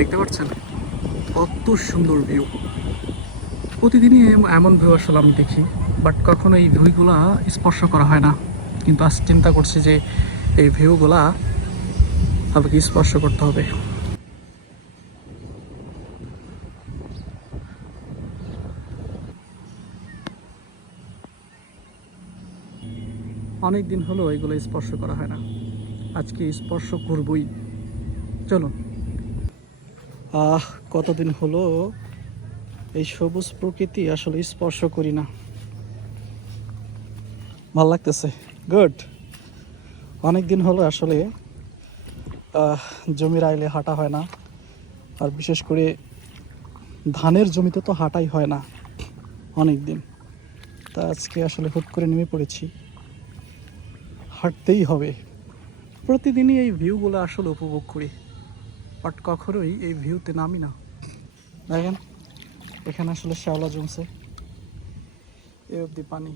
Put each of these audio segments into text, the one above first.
দেখতে পাচ্ছেন কত সুন্দর ভিউ। প্রতিদিনই এমন ভিউ আসলে আমি দেখি, বাট কখনো এই ভিউগুলা স্পর্শ করা হয় না। কিন্তু আজ চিন্তা করছি যে এই ভিউগুলা আমাকে স্পর্শ করতে হবে। অনেক দিন হলো এগুলো স্পর্শ করা হয় না, আজকে স্পর্শ করবই। চলো। কতদিন হলো এই সবুজ প্রকৃতি আসলে স্পর্শ করি না, ভাল লাগতেছে। গুড। অনেক দিন হলো আসলে জমির আইলে হাঁটা হয় না, আর বিশেষ করে ধানের জমিতে তো হাঁটাই হয় না অনেক দিন। তা আজকে আসলে হুট করে নেমে পড়েছি, হাঁটতেই হবে। প্রতিদিনই এই ভিউগুলো আসলে উপভোগ করি, বাট কখনোই এই ভিউতে নামি না। দেখেন এখানে আসলে শ্যাওলা জমছে, এ অবধি পানি।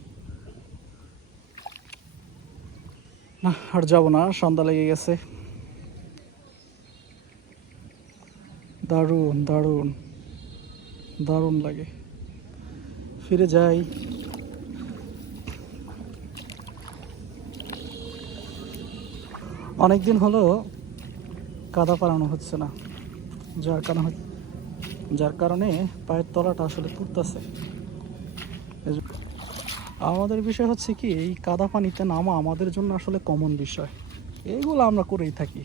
না আর যাবো না, সন্ধ্যা লেগে গেছে। দারুণ দারুণ দারুণ লাগে, ফিরে যাই। অনেকদিন হলো কাদা পালানো হচ্ছে না, যার কারণে পায়ের তলাটা আসলে পুড়তেছে। আমাদের বিষয় হচ্ছে কি, এই কাদা পানিতে নামা আমাদের জন্য আসলে কমন বিষয়। এগুলো আমরা করেই থাকি,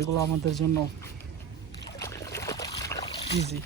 এগুলো আমাদের জন্য ইজি।